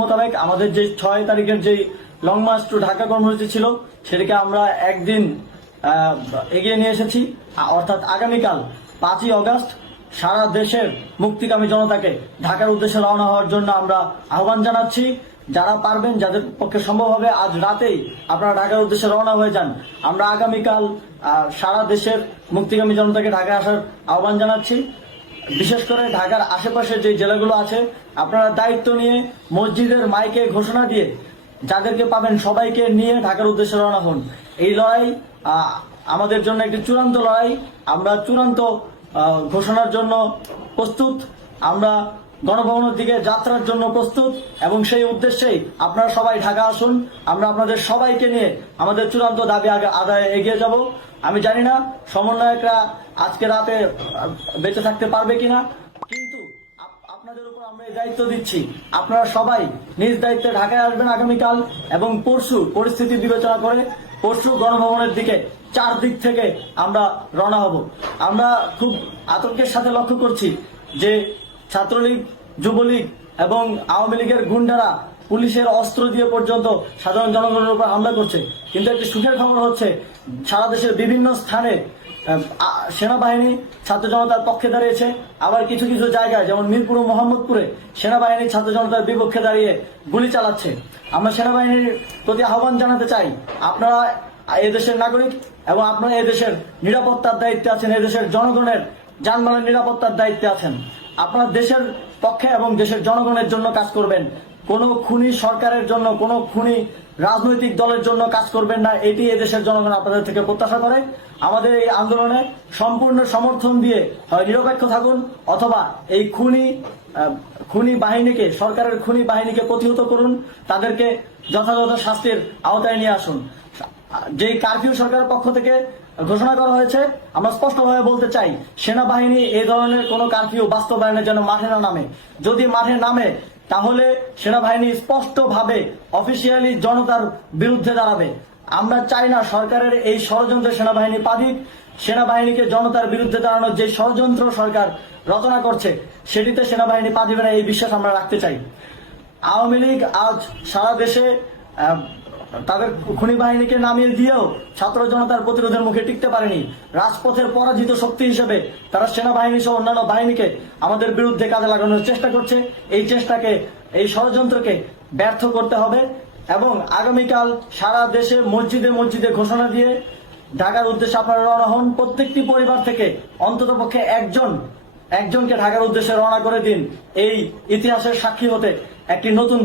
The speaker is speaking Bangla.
মোতাবেক আমাদের যে 6 তারিখের যে লং মার্চ টু ঢাকা কর্মসূচি ছিল সেটাকে আমরা একদিন এগিয়ে নিয়ে এসেছি। অর্থাৎ আগামীকাল 5ই অগস্ট সারা দেশের মুক্তিকামী জনতাকে ঢাকার উদ্দেশ্যে রওনা হওয়ার জন্য আমরা আহ্বান জানাচ্ছি। যারা পারবেন, যাদের পক্ষে সম্ভব হবে, আজ রাতেই আপনারা ঢাকার উদ্দেশ্যে রওনা হয়ে যান। আমরা আগামীকাল সারা দেশের মুক্তিকামী জনতাকে ঢাকায় আসার আহ্বান জানাচ্ছি। বিশেষ করে ঢাকার আশেপাশে যে জেলাগুলো আছে আপনারা দায়িত্ব নিয়ে মসজিদের মাইকে ঘোষণা দিয়ে যাদেরকে পাবেন সবাইকে নিয়ে ঢাকার উদ্দেশ্যে রওনা হন। এই লড়াই আমাদের জন্য একটি চূড়ান্ত লড়াই। আমরা চূড়ান্ত ঘোষণার জন্য প্রস্তুত, আমরা গণভবনের দিকে যাত্রার জন্য প্রস্তুত এবং সেই উদ্দেশ্যেই আপনারা সবাই ঢাকা আসুন। আমরা আপনাদের সবাইকে নিয়ে আমাদের চূড়ান্ত দাবি আদায়ে এগিয়ে যাব। আমি জানি না সমন্বয়করা আজকে রাতে বেঁচে থাকতে পারবে কিনা, কিন্তু আপনাদের উপর আমরা এই দায়িত্ব দিচ্ছি। আপনারা সবাই নিজ দায়িত্বে ঢাকায় আসবেন আগামীকাল এবং পরশু পরিস্থিতি বিবেচনা করে পরশু গণভবনের দিকে 4 দিক থেকে আমরা রওনা হব। আমরা খুব আতঙ্কের সাথে লক্ষ্য করছি যে ছাত্রলীগ, যুবলীগ এবং আওয়ামী লীগের গুন্ডারা পুলিশের অস্ত্র দিয়ে পর্যন্ত সাধারণ জনগণের উপর হামলা করছে। কিন্তু একটি সুখের খবর হচ্ছে সারা দেশের বিভিন্ন স্থানে সেনাবাহিনী ছাত্র জনতার পক্ষে দাঁড়িয়েছে। আবার কিছু কিছু জায়গায় যেমন মিরপুর ও মোহাম্মদপুরে সেনাবাহিনী ছাত্র জনতার বিপক্ষে দাঁড়িয়ে গুলি চালাচ্ছে। আমরা সেনাবাহিনীর প্রতি আহ্বান জানাতে চাই, আপনারা এদেশের নাগরিক এবং আপনারা এদেশের নিরাপত্তার দায়িত্বে আছেন, এদেশের জনগণের যানবাহনের নিরাপত্তার দায়িত্বে আছেন। আপনারা দেশের পক্ষে এবং দেশের জনগণের জন্য কাজ করবেন। কোনো খুনি সরকারের জন্য, কোনো খুনি রাজনৈতিক দলের জন্য কাজ করবেন না। এটি এদেশের জনগণ আপনাদের থেকে প্রত্যাশা করে। আমাদের এই আন্দোলনে সম্পূর্ণ সমর্থন দিয়ে হয় নিরপেক্ষ থাকুন, অথবা এই খুনি বাহিনীকে, সরকারের খুনি বাহিনীকে প্রতিহত করুন, তাদেরকে যথাযথ শাস্তির আওতায় নিয়ে আসুন। যে কারফিউ সরকারের পক্ষ থেকে ঘোষণা করা হয়েছে, আমরা স্পষ্টভাবে বলতে চাই সেনাবাহিনী এই ধরনের কোনো কারফিউ বাস্তবায়নের জন্য মাঠে না নামে। যদি মাঠে নামে তাহলে সেনাবাহিনী স্পষ্টভাবে অফিসিয়ালি জনতার বিরুদ্ধে দাঁড়াবে। আমরা চাই না সরকারের এই ষড়যন্ত্রে সেনাবাহিনী পা দিক। সেনাবাহিনীকে জনতার বিরুদ্ধে দাঁড়ানোর যে ষড়যন্ত্র সরকার রচনা করছে সেটিতে সেনাবাহিনী পা দিবে না, এই বিশ্বাস আমরা রাখতে চাই। আওয়ামী লীগ আজ সারা দেশে তাদের খুনি বাহিনীকে নামিয়ে দিয়েও ছাত্র জনতার প্রতিরোধের মুখে টিকতে পারেনি। রাজপথের পরাজিত শক্তি হিসেবে তারা সেনাবাহিনী সহ অন্যান্য বাহিনীকে আমাদের বিরুদ্ধে কাজে লাগানোর চেষ্টা করছে। এই চেষ্টাকে, এই ষড়যন্ত্রকে ব্যর্থ করতে হবে এবং আগামীকাল সারা দেশে মসজিদে মসজিদে ঘোষণা দিয়ে ঢাকার উদ্দেশ্যে আপনারা রওনা হন। প্রত্যেকটি পরিবার থেকে অন্ততপক্ষে একজনকে ঢাকার উদ্দেশ্যে রওনা করে দিন, এই ইতিহাসের সাক্ষী হতে একটি নতুন